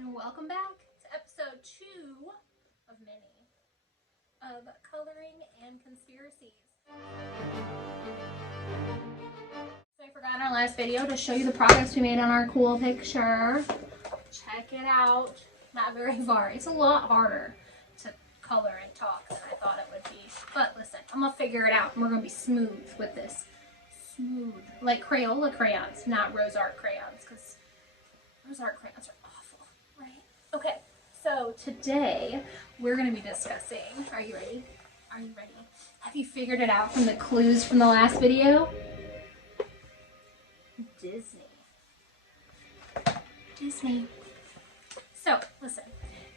and welcome back to episode 2 of mini of coloring and conspiracies. So I forgot in our last video to show you the progress we made on our cool picture. Check it out. Not very far. It's a lot harder to color and talk than I thought it would be. But listen, I'm gonna figure it out and we're gonna be smooth with this. Smooth. Like Crayola crayons, not Rose Art crayons, because Rose Art crayons are awful, right? Okay, so today we're going to be discussing, are you ready? Are you ready? Have you figured it out from the clues from the last video? Disney. So, listen.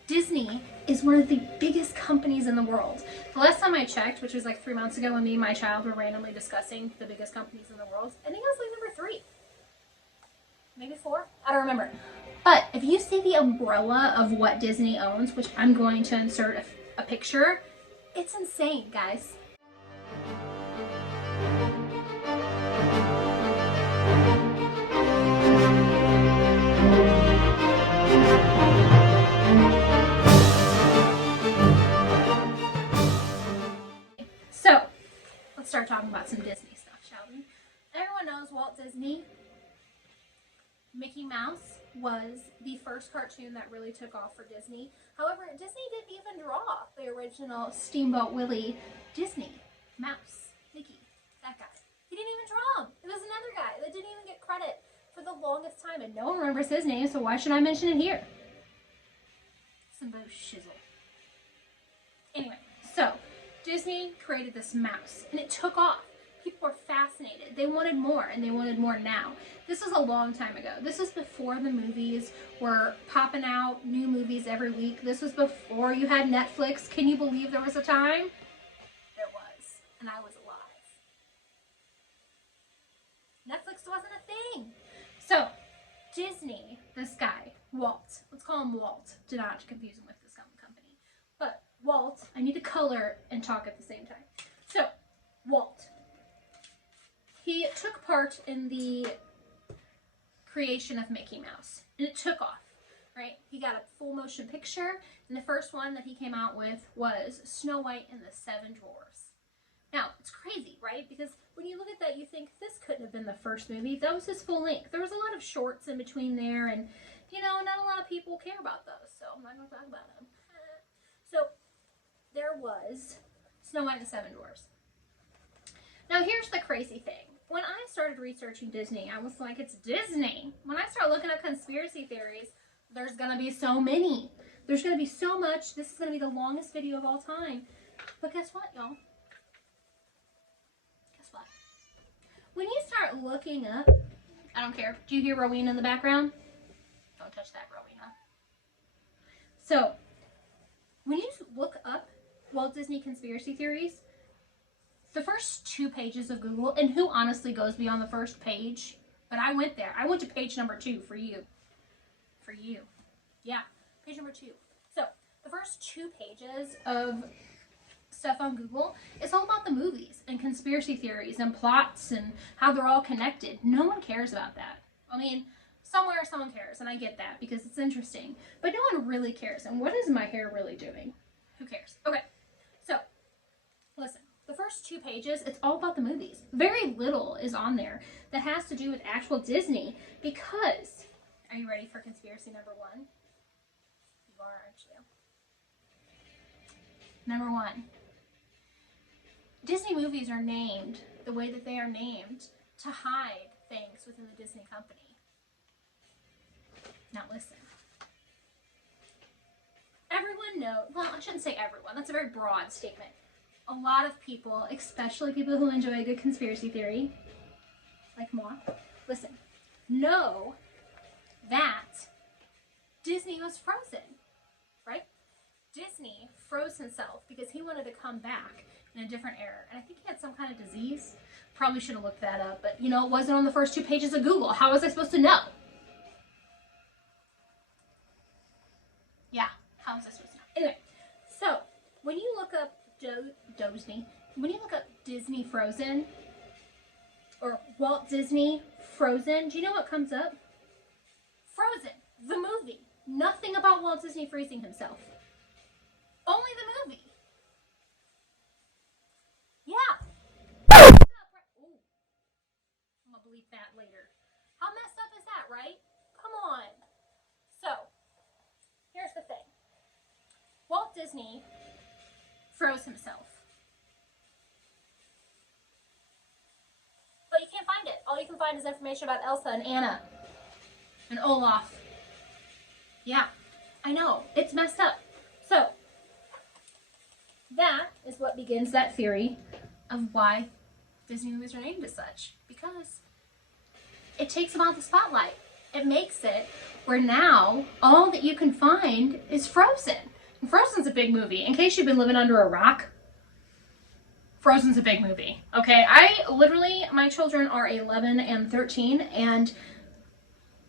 Disney is one of the biggest companies in the world. The last time I checked, which was like 3 months ago when me and my child were randomly discussing the biggest companies in the world, I think it was like number 3. Maybe 4? I don't remember. But if you see the umbrella of what Disney owns, which I'm going to insert a picture, it's insane, guys. So, let's start talking about some Disney stuff, shall we? Everyone knows Walt Disney. Mickey Mouse was the first cartoon that really took off for Disney. However, Disney didn't even draw the original Steamboat Willie Disney Mouse. Mickey, that guy. He didn't even draw him. It was another guy that didn't even get credit for the longest time, and no one remembers his name, so why should I mention it here? Some shizzle. Anyway, so Disney created this mouse, and it took off. People were fascinated. They wanted more, and they wanted more now. This was a long time ago. This was before the movies were popping out, new movies every week. This was before you had Netflix. Can you believe there was a time? There was, and I was alive. Netflix wasn't a thing. So, Disney, this guy, Walt, let's call him Walt, to not confuse him with this company. But Walt, I need to color and talk at the same time. So, Walt. He took part in the creation of Mickey Mouse, and it took off, right? He got a full motion picture, and the first one that he came out with was Snow White and the 7 Dwarfs. Now, it's crazy, right? Because when you look at that, you think this couldn't have been the first movie. That was his full length. There was a lot of shorts in between there, and, you know, not a lot of people care about those, so I'm not going to talk about them. So, there was Snow White and the 7 Dwarfs. Now, here's the crazy thing. When I started researching Disney, I was like, it's Disney. When I start looking at conspiracy theories, there's going to be so many. There's going to be so much. This is going to be the longest video of all time. But guess what, y'all? Guess what? When you start looking up, I don't care. Do you hear Rowena in the background? Don't touch that, Rowena. So, when you look up Walt Disney conspiracy theories, the first 2 pages of Google, and who honestly goes beyond the first page? But I went there. I went to page number 2 for you. For you. Yeah, page number 2. So, the first 2 pages of stuff on Google is all about the movies and conspiracy theories and plots and how they're all connected. No one cares about that. I mean, somewhere someone cares, and I get that because it's interesting. But no one really cares. And what is my hair really doing? Who cares? Okay, so, listen. The first 2 pages, it's all about the movies. Very little is on there that has to do with actual Disney because, are you ready for conspiracy number 1? You are, aren't you? Number 1. Disney movies are named the way that they are named to hide things within the Disney company. Now listen. Everyone knows, well, I shouldn't say everyone. That's a very broad statement. A lot of people, especially people who enjoy a good conspiracy theory, like moi, listen, know that Disney was frozen, right? Disney froze himself because he wanted to come back in a different era. And I think he had some kind of disease. Probably should have looked that up, but you know, it wasn't on the first 2 pages of Google. How was I supposed to know? Yeah, how was I supposed to know? Anyway, so when you look up when you look up Disney Frozen or Walt Disney Frozen, do you know what comes up? Frozen, the movie. Nothing about Walt Disney freezing himself. Only the movie. Yeah. Ooh, I'm gonna bleep that later. How messed up is that, right? Come on. So, here's the thing. Walt Disney froze himself. But you can't find it. All you can find is information about Elsa and Anna and Olaf. Yeah, I know. It's messed up. So, that is what begins that theory of why Disney movies are named as such. Because it takes them out of the spotlight. It makes it where now all that you can find is Frozen. And Frozen's a big movie. In case you've been living under a rock, Frozen's a big movie. Okay, my children are 11 and 13, and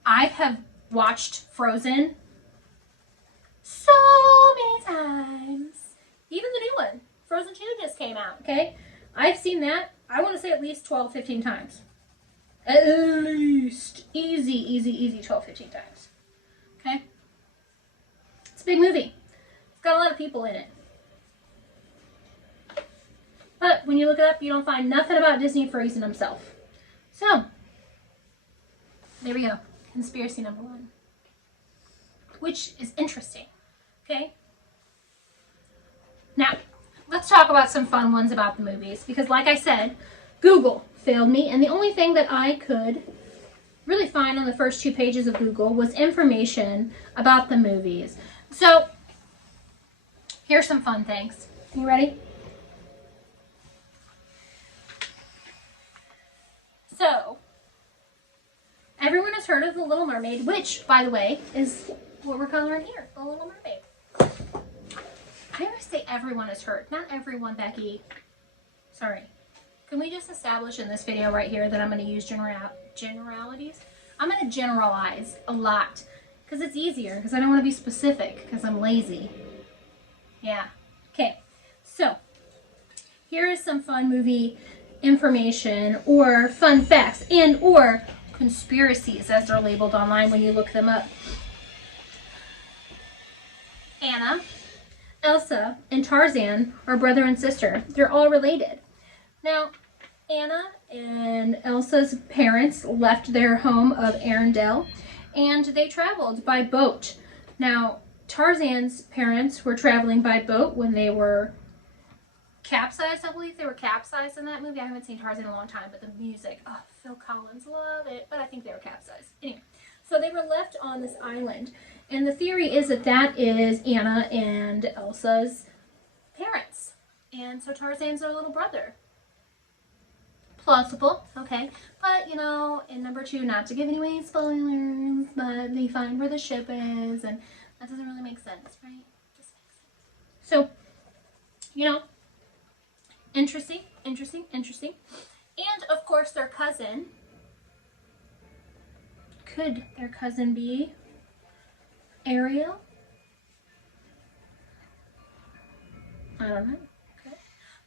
I have watched Frozen so many times. Even the new one, Frozen 2 just came out, okay? I've seen that, I want to say at least 12, 15 times. At least. Easy 12, 15 times. Okay? It's a big movie. It's got a lot of people in it. But when you look it up, you don't find nothing about Disney freezing himself. So, there we go. Conspiracy number 1. Which is interesting. Okay? Now, let's talk about some fun ones about the movies. Because like I said, Google failed me. And the only thing that I could really find on the first 2 pages of Google was information about the movies. So, here's some fun things. You ready? So, everyone has heard of The Little Mermaid, which, by the way, is what we're coloring here, The Little Mermaid. I always say everyone has heard. Not everyone, Becky. Sorry. Can we just establish in this video right here that I'm going to use generalities? I'm going to generalize a lot because it's easier, because I don't want to be specific because I'm lazy. Yeah. Okay. So, here is some fun movie information or fun facts and or conspiracies as they're labeled online when you look them up. Anna, Elsa, and Tarzan are brother and sister. They're all related. Now, Anna and Elsa's parents left their home of Arendelle and they traveled by boat. Now, Tarzan's parents were traveling by boat when they were capsized. I believe they were capsized in that movie. I haven't seen Tarzan in a long time, but the music, oh, Phil Collins, love it. But I think they were capsized. Anyway, so they were left on this island. And the theory is that that is Anna and Elsa's parents. And so Tarzan's their little brother. Plausible, okay. But, you know, in number 2, not to give any spoilers, but they find where the ship is, and that doesn't really make sense, right? Just makes sense. So, you know, interesting. And, of course, their cousin. Could their cousin be Ariel? I don't know. Okay.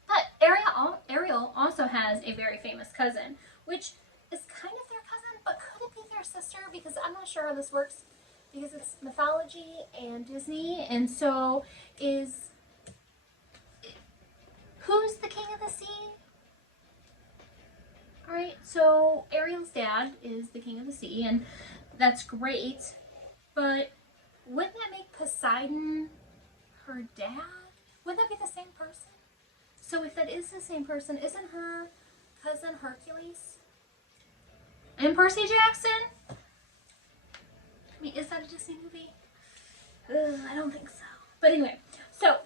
But Ariel also has a very famous cousin, which is kind of their cousin, but could it be their sister? Because I'm not sure how this works, because it's mythology and Disney, and so who's the king of the sea? Alright, so Ariel's dad is the king of the sea, and that's great, but wouldn't that make Poseidon her dad? Wouldn't that be the same person? So if that is the same person, isn't her cousin Hercules? And Percy Jackson? I mean, is that a Disney movie? I don't think so. But anyway, so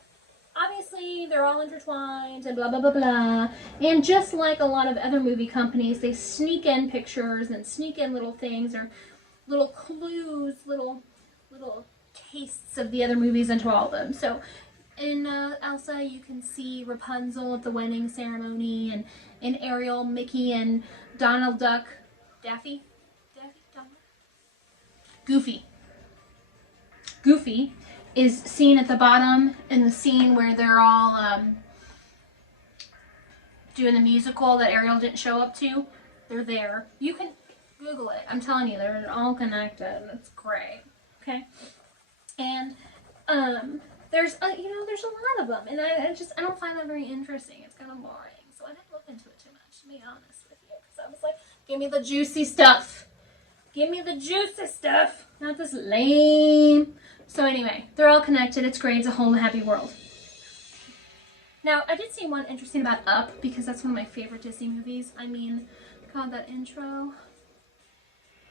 obviously they're all intertwined and blah, blah, blah, blah. And just like a lot of other movie companies, they sneak in pictures and sneak in little things or little clues, little tastes of the other movies into all of them. So in Elsa, you can see Rapunzel at the wedding ceremony, and in Ariel, Mickey and Donald Duck, Daffy? Donald? Goofy is seen at the bottom in the scene where they're all doing the musical that Ariel didn't show up to. They're there. You can Google it. I'm telling you, they're all connected. It's great. Okay? And there's there's a lot of them, and I don't find that very interesting. It's kind of boring, so I didn't look into it too much, to be honest with you, because I was like, give me the juicy stuff. Give me the juicy stuff, not this lame. So anyway, they're all connected. It's great. It's a whole happy world. Now, I did see one interesting about Up, because that's one of my favorite Disney movies. I mean, God, that intro.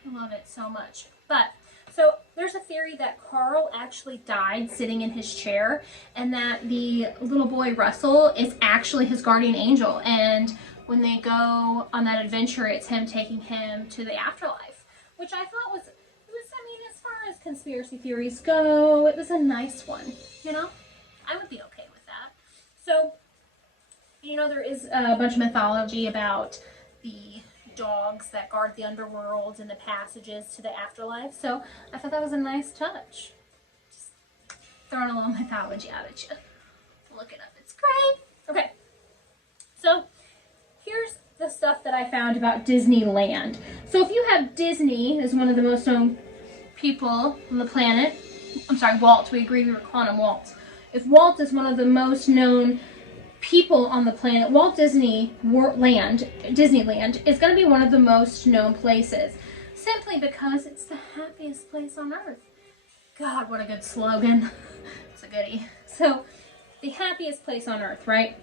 I love it so much. But, so there's a theory that Carl actually died sitting in his chair, and that the little boy Russell is actually his guardian angel. And when they go on that adventure, it's him taking him to the afterlife, which I thought was, I mean, as far as conspiracy theories go, it was a nice one, you know? I would be okay with that. So, you know, there is a bunch of mythology about the dogs that guard the underworld and the passages to the afterlife. So I thought that was a nice touch. Just throwing a little mythology out at you. Look it up. It's great. Okay. So here's the stuff that I found about Disneyland. So if you have Disney as one of the most known people on the planet, I'm sorry, Walt. We agreed we were calling him Walt. If Walt is one of the most known people on the planet, Walt Disneyland is going to be one of the most known places, simply because it's the happiest place on earth. God, what a good slogan. It's a goodie. So, the happiest place on earth, right?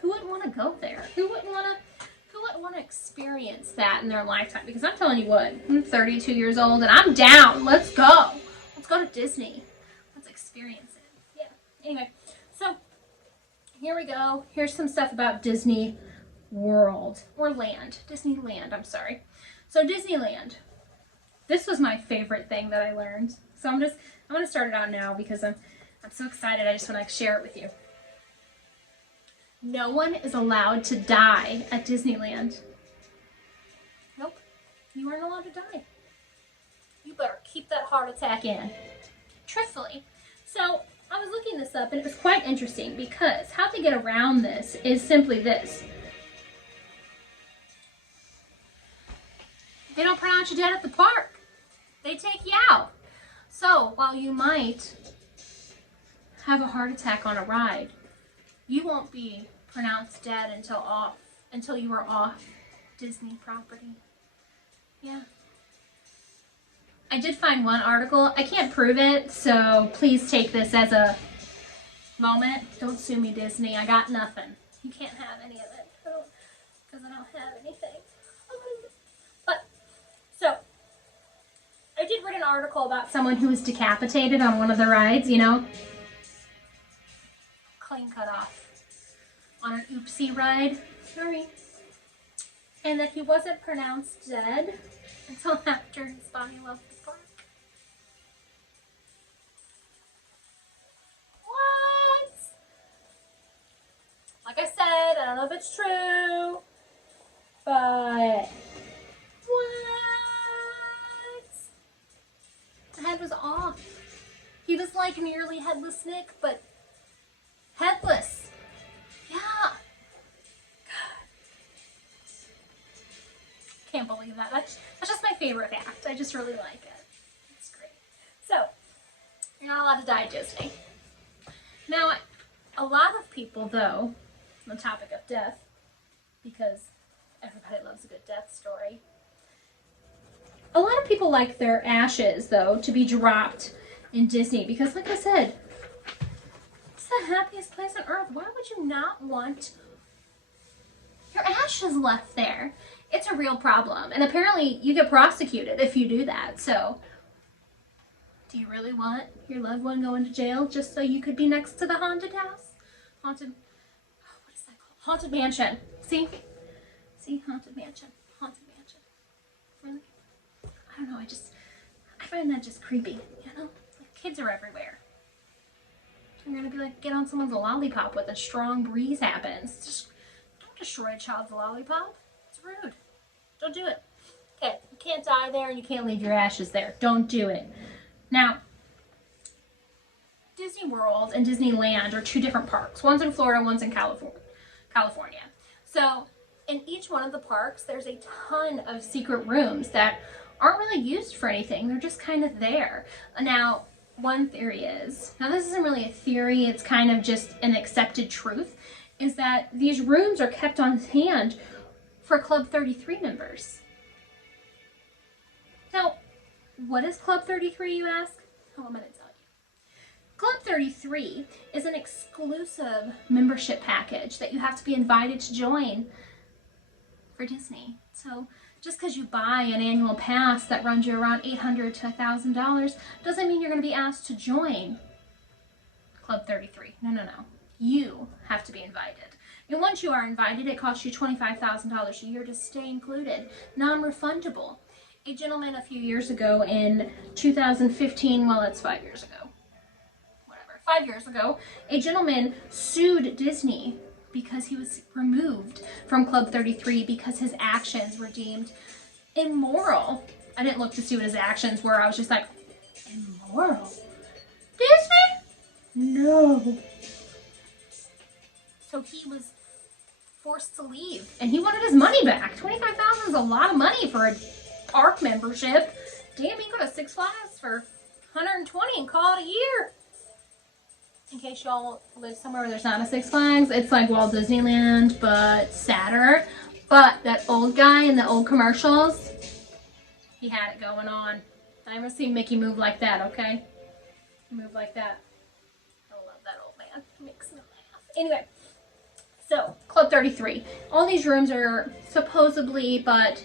Who wouldn't want to go there? Who wouldn't want to experience that in their lifetime? Because I'm telling you what, I'm 32 years old and I'm down. Let's go. Let's go to Disney. Let's experience it. Yeah. Anyway, so here we go. Here's some stuff about Disney World. Or Land. Disneyland, I'm sorry. So Disneyland. This was my favorite thing that I learned. So I'm going to start it out now because I'm so excited. I just want to share it with you. No one is allowed to die at Disneyland. Nope. You aren't allowed to die. You better keep that heart attack in. Truthfully. So I was looking this up, and it was quite interesting because how to get around this is simply this. They don't pronounce you dead at the park. They take you out. So while you might have a heart attack on a ride, you won't be pronounced dead until you are off Disney property. Yeah. I did find one article. I can't prove it, so please take this as a moment. Don't sue me, Disney. I got nothing. You can't have any of it because I don't have anything. But, so, I did read an article about someone who was decapitated on one of the rides, you know. Clean cut off on an oopsie ride. Sorry. And that he wasn't pronounced dead until after his body left the park. What? Like I said, I don't know if it's true, but what? The head was off. He was like nearly headless Nick, but headless. Yeah. Can't believe that. That's just my favorite fact. I just really like it. It's great. So, you're not allowed to die at Disney. Now, a lot of people, though, on the topic of death, because everybody loves a good death story, a lot of people like their ashes, though, to be dropped in Disney, because like I said, it's the happiest place on earth. Why would you not want your ashes left there? It's a real problem. And apparently you get prosecuted if you do that. So, do you really want your loved one going to jail just so you could be next to the haunted house? What is that called? Haunted mansion. See? Haunted mansion. Haunted mansion. Really? I don't know. I find that just creepy, you know? Like, kids are everywhere. You're gonna be like, get on someone's lollipop with a strong breeze happens. Just don't destroy a child's lollipop. It's rude. Don't do it. Okay, you can't die there and you can't leave your ashes there. Don't do it. Now, Disney World and Disneyland are two different parks. One's in Florida, one's in California. So, in each one of the parks, there's a ton of secret rooms that aren't really used for anything. They're just kind of there. Now, one theory is, now this isn't really a theory, it's kind of just an accepted truth, is that these rooms are kept on hand for Club 33 members. Now, what is Club 33, you ask? Oh, I'm going to tell you. Club 33 is an exclusive membership package that you have to be invited to join for Disney. So just because you buy an annual pass that runs you around $800 to $1,000 doesn't mean you're going to be asked to join Club 33. No. You have to be invited. And once you are invited, it costs you $25,000 a year to stay included, non-refundable. A gentleman a few years ago in 2015, well, it's 5 years ago, whatever, 5 years ago, a gentleman sued Disney because he was removed from Club 33 because his actions were deemed immoral. I didn't look to see what his actions were. I was just like, immoral? Disney? No. So he was forced to leave, and he wanted his money back. $25,000 is a lot of money for a park membership. Damn, you go to Six Flags for $120 and call it a year. In case y'all live somewhere where there's not a Six Flags, it's like Walt Disneyland, but sadder. But that old guy in the old commercials, he had it going on. I never seen Mickey move like that, okay? Move like that. I love that old man. He makes me laugh. Anyway, so Club 33. All these rooms are supposedly, but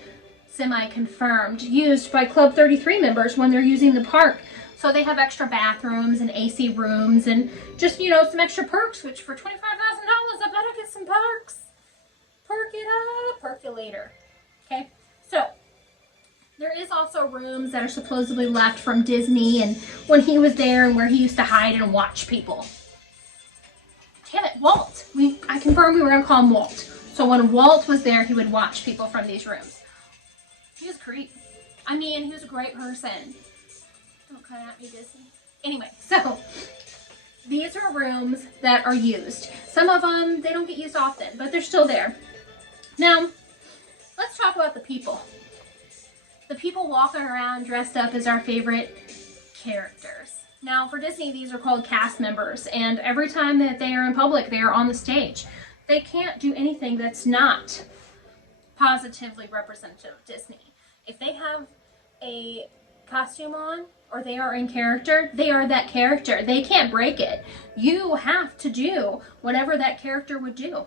semi-confirmed, used by Club 33 members when they're using the park. So they have extra bathrooms and AC rooms and just, you know, some extra perks, which for $25,000, I better get some perks. Perk it up. Percolator. Okay? So, there is also rooms that are supposedly left from Disney and when he was there and where he used to hide and watch people. Damn it, Walt. I confirmed we were going to call him Walt. So when Walt was there, he would watch people from these rooms. He was a creep. I mean, he was a great person. Don't cut at me, Disney. Anyway, so these are rooms that are used. Some of them, they don't get used often, but they're still there. Now, let's talk about the people. The people walking around dressed up as our favorite characters. Now, for Disney, these are called cast members, and every time that they are in public, they are on the stage. They can't do anything that's not positively representative of Disney. If they have a costume on or they are in character, they are that character. They can't break it. You have to do whatever that character would do.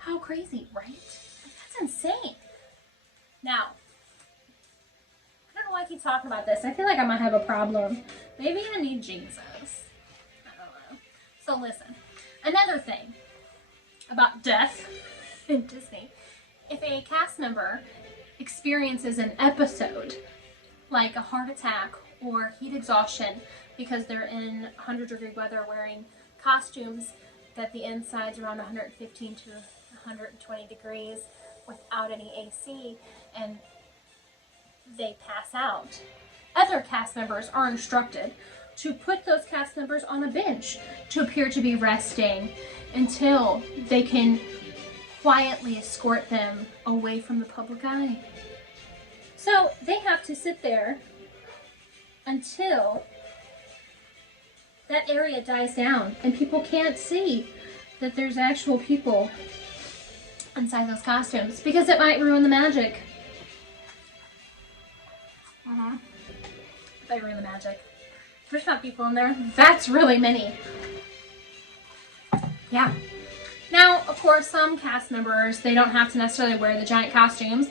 How crazy, right? That's insane. Now, I don't know why I keep talking about this. I feel like I might have a problem. Maybe I need Jesus. I don't know. So listen, another thing about death in Disney. If a cast member experiences an episode like a heart attack or heat exhaustion because they're in 100-degree weather wearing costumes that the inside's around 115 to 120 degrees without any AC and they pass out, other cast members are instructed to put those cast members on a bench to appear to be resting until they can quietly escort them away from the public eye. So they have to sit there until that area dies down and people can't see that there's actual people inside those costumes because it might ruin the magic. It might ruin the magic. There's not people in there. That's really many. Yeah. Now, of course, some cast members, they don't have to necessarily wear the giant costumes.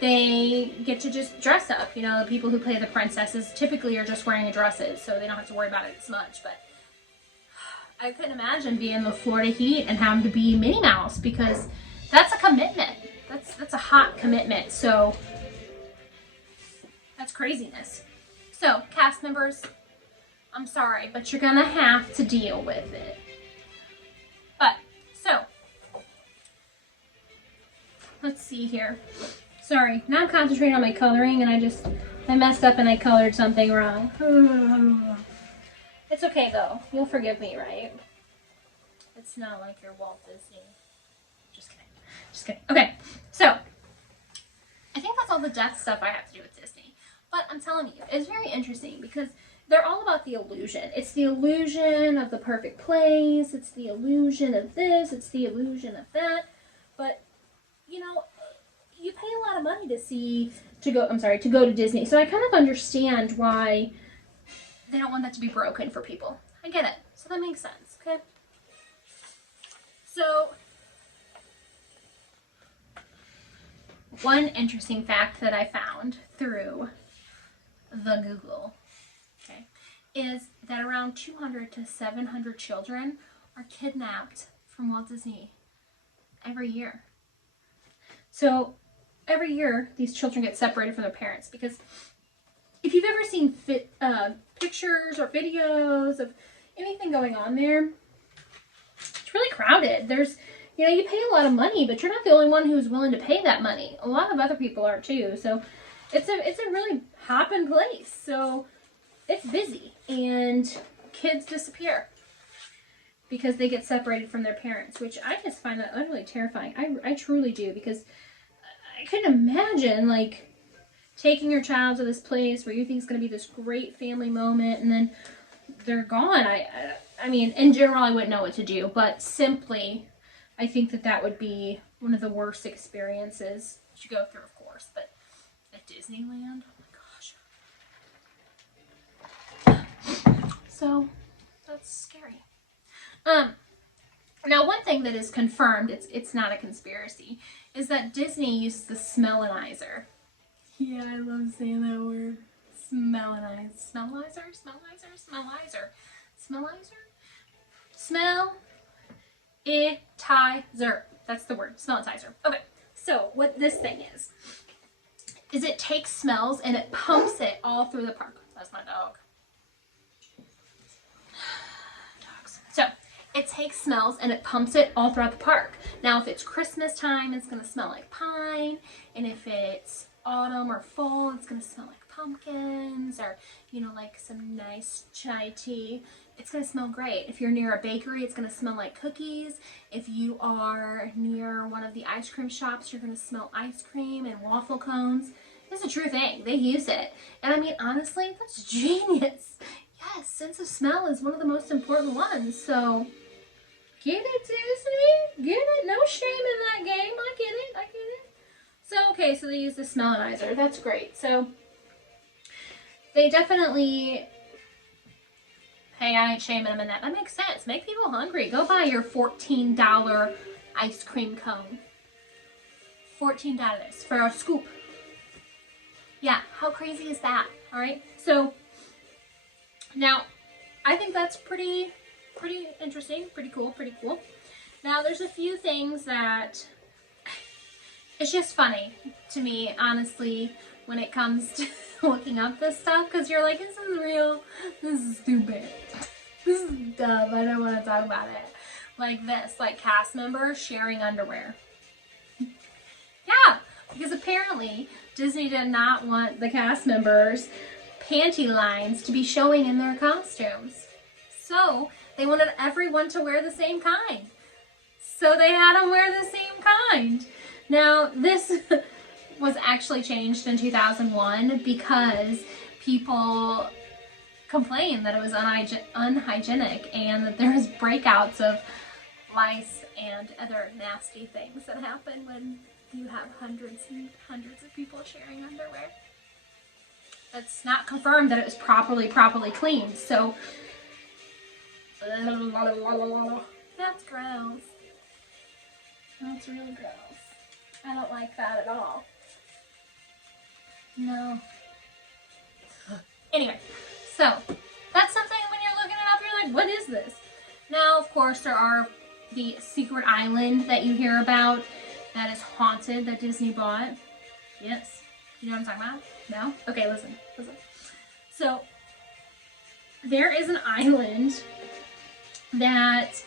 They get to just dress up. You know, the people who play the princesses typically are just wearing dresses, so they don't have to worry about it as much. But I couldn't imagine being in the Florida heat and having to be Minnie Mouse because that's a commitment. That's a hot commitment. So that's craziness. So, cast members, I'm sorry, but you're gonna have to deal with it. But, so, let's see here. Sorry, now I'm concentrating on my coloring and I messed up and I colored something wrong. It's okay though. You'll forgive me, right? It's not like you're Walt Disney. Just kidding. Just kidding. Okay, so I think that's all the death stuff I have to do with Disney. But I'm telling you, it's very interesting because they're all about the illusion. It's the illusion of the perfect place. It's the illusion of this. It's the illusion of that. But, you know, you pay a lot of money to go to Disney. So I kind of understand why they don't want that to be broken for people. I get it. So that makes sense, okay? So, one interesting fact that I found through the Google, okay, is that around 200 to 700 children are kidnapped from Walt Disney every year. So every year these children get separated from their parents, because if you've ever seen pictures or videos of anything going on there, it's really crowded. There's, you know, you pay a lot of money, but you're not the only one who's willing to pay that money. A lot of other people are too. So it's a really hopping place. So it's busy, and kids disappear because they get separated from their parents, which I just find that utterly terrifying. I truly do, because I couldn't imagine, like, taking your child to this place where you think is going to be this great family moment, and then they're gone. I mean, in general, I wouldn't know what to do, but simply, I think that would be one of the worst experiences to go through, of course. But at Disneyland, oh my gosh. So, that's scary. Now, one thing that is confirmed, it's not a conspiracy, is that Disney uses the smellinizer. Yeah, I love saying that word. Smellinizer. Smellizer? Smellizer? Smellizer. Smellizer? Smell-itizer. That's the word. Smellitizer. Okay, so what this thing is it takes smells and it pumps it all through the park. That's my dog. Dogs. So, it takes smells and it pumps it all throughout the park. Now, if it's Christmas time, it's going to smell like pine. And if it's autumn or fall, it's going to smell like pumpkins, or, you know, like some nice chai tea. It's going to smell great. If you're near a bakery, it's going to smell like cookies. If you are near one of the ice cream shops, you're going to smell ice cream and waffle cones. It's a true thing. They use it. And I mean, honestly, that's genius. Yes, sense of smell is one of the most important ones. So, get it, Disney? Get it? No shame in that game. I get it. I get it. So, okay, so they use the smellinizer. That's great. So, they definitely... Hey, I ain't shaming them in that. That makes sense. Make people hungry. Go buy your $14 ice cream cone. $14 for a scoop. Yeah, how crazy is that? All right. So now, I think that's pretty interesting, pretty cool. Now, there's a few things that it's just funny to me, honestly, when it comes to looking up this stuff, because you're like, this is real, this is stupid, this is dumb, I don't want to talk about it. Like this, like cast members sharing underwear. Yeah, because apparently Disney did not want the cast members' panty lines to be showing in their costumes. So they wanted everyone to wear the same kind. So they had them wear the same kind. Now, this was actually changed in 2001 because people complained that it was unhygienic and that there was breakouts of lice and other nasty things that happen when you have hundreds and hundreds of people sharing underwear. It's not confirmed that it was properly cleaned, so that's gross. That's really gross. I don't like that at all. No. Anyway, so that's something when you're looking it up, you're like, what is this? Now, of course, there are the secret island that you hear about that is haunted that Disney bought. Yes. You know what I'm talking about? No? Okay, listen. So, there is an island that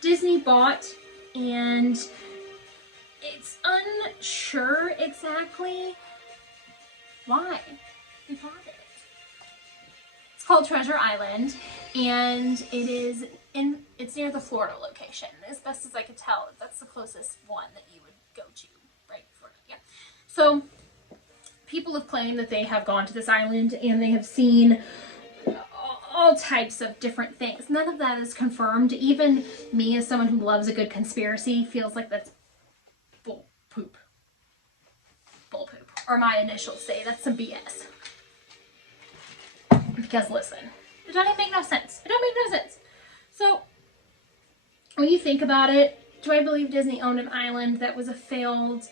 Disney bought, and it's unsure exactly why they bought it. It's called Treasure Island, and it's near the Florida location. As best as I could tell, that's the closest one that you would go to, right? Florida, yeah. So people have claimed that they have gone to this island and they have seen all types of different things. None of that is confirmed. Even me, as someone who loves a good conspiracy, feels like that's bull poop. Bull poop. Or my initials say that's some BS. Because listen, it doesn't make no sense. It don't make no sense. So, when you think about it, do I believe Disney owned an island that was a failed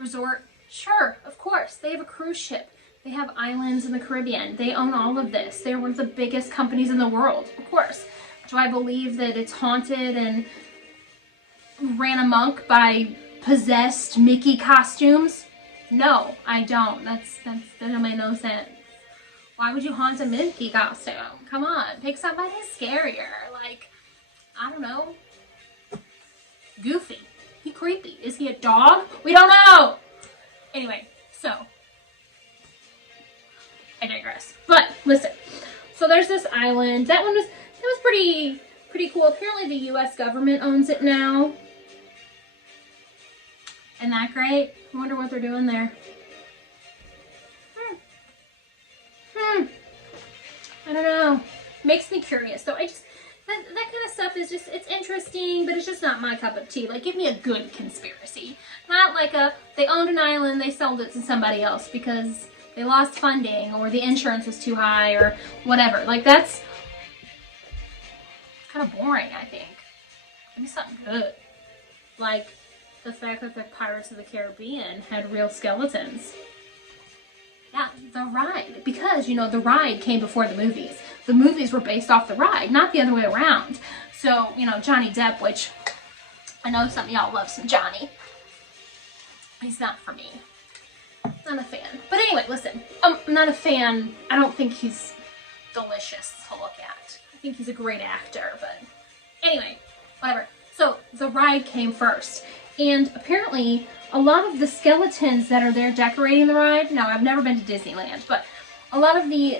resort? Sure, of course. They have a cruise ship. They have islands in the Caribbean. They own all of this. They're one of the biggest companies in the world, of course. Do I believe that it's haunted and ran amok by possessed Mickey costumes? No, I don't. That don't make no sense. Why would you haunt a Mickey costume? Come on, pick somebody scarier. Like, I don't know. Goofy. He creepy. Is he a dog? We don't know. Anyway, so I digress. But listen, so there's this island. That was pretty cool. Apparently the U.S. government owns it now. Isn't that great? I wonder what they're doing there. I don't know. Makes me curious. So I just that kind of stuff is just, it's interesting, but it's just not my cup of tea. Like, give me a good conspiracy. Not like they owned an island, they sold it to somebody else because they lost funding or the insurance was too high or whatever. Like, that's kind of boring, I think. Give me something good. Like the fact that the Pirates of the Caribbean had real skeletons. Yeah, the ride. Because, you know, the ride came before the movies. The movies were based off the ride, not the other way around. So, you know, Johnny Depp, which I know some of y'all love some Johnny. He's not for me. Not a fan. But anyway, listen. I'm not a fan. I don't think he's delicious to look at. I think he's a great actor, but anyway, whatever. So, the ride came first. And apparently, a lot of the skeletons that are there decorating the ride, now I've never been to Disneyland, but a lot of the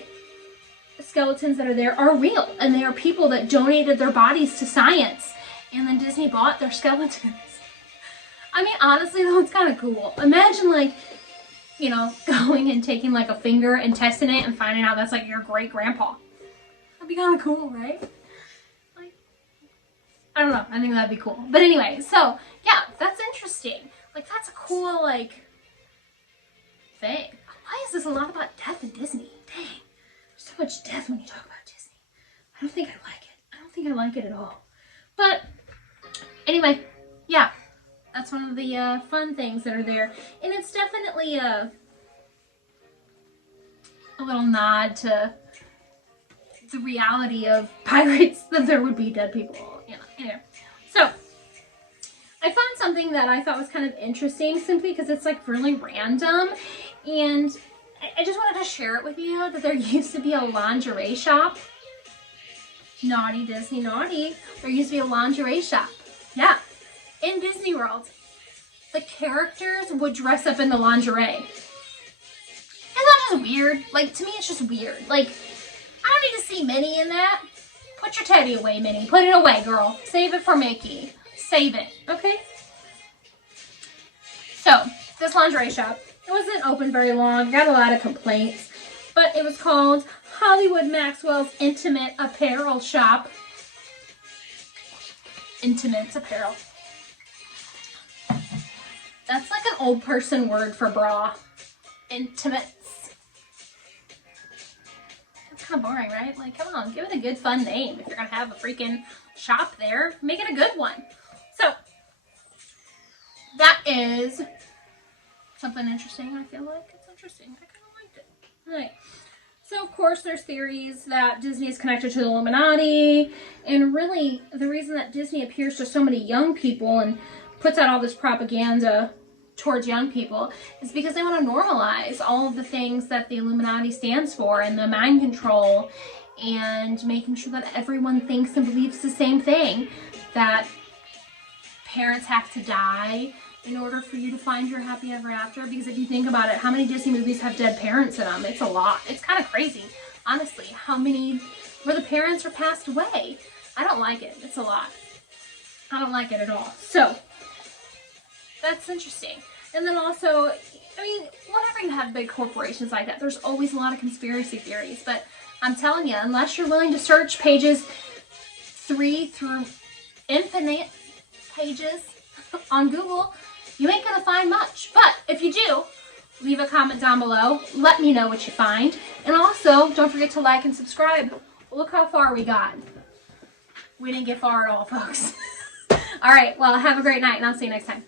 skeletons that are there are real. And they are people that donated their bodies to science. And then Disney bought their skeletons. I mean, honestly, though, it's kind of cool. Imagine, like, you know, going and taking, like, a finger and testing it and finding out that's, like, your great-grandpa. That'd be kind of cool, right? Like, I don't know. I think that'd be cool. But anyway, so, yeah, that's interesting. Like, that's a cool, like, thing. Why is this a lot about death in Disney? Dang. There's so much death when you talk about Disney. I don't think I like it. I don't think I like it at all. But, anyway, yeah. That's one of the fun things that are there. And it's definitely a little nod to the reality of pirates, that there would be dead people, you know. Anyway, so I found something that I thought was kind of interesting simply because it's like really random. And I just wanted to share it with you that there used to be a lingerie shop. Naughty Disney, naughty. There used to be a lingerie shop. Yeah. In Disney World, the characters would dress up in the lingerie. Isn't that just weird? Like, to me, it's just weird. Like, I don't need to see Minnie in that. Put your teddy away, Minnie. Put it away, girl. Save it for Mickey. Save it, okay? So, this lingerie shop, it wasn't open very long. Got a lot of complaints. But it was called Hollywood Maxwell's Intimate Apparel Shop. Intimate apparel. That's like an old person word for bra. Intimates. That's kind of boring, right? Like, come on, give it a good, fun name. If you're going to have a freaking shop there, make it a good one. So, that is something interesting, I feel like. It's interesting. I kind of liked it. All right. So, of course, there's theories that Disney is connected to the Illuminati. And really, the reason that Disney appears to so many young people and puts out all this propaganda towards young people is because they want to normalize all of the things that the Illuminati stands for and the mind control and making sure that everyone thinks and believes the same thing, that parents have to die in order for you to find your happy ever after. Because if you think about it, how many Disney movies have dead parents in them? It's a lot. It's kind of crazy, honestly, how many where the parents are passed away. I don't like it. It's a lot. I don't like it at all. So, that's interesting. And then also, I mean, whenever you have big corporations like that, there's always a lot of conspiracy theories. But I'm telling you, unless you're willing to search pages 3 through infinite pages on Google, you ain't gonna find much. But if you do, leave a comment down below. Let me know what you find. And also, don't forget to like and subscribe. Look how far we got. We didn't get far at all, folks. All right, well, have a great night, and I'll see you next time.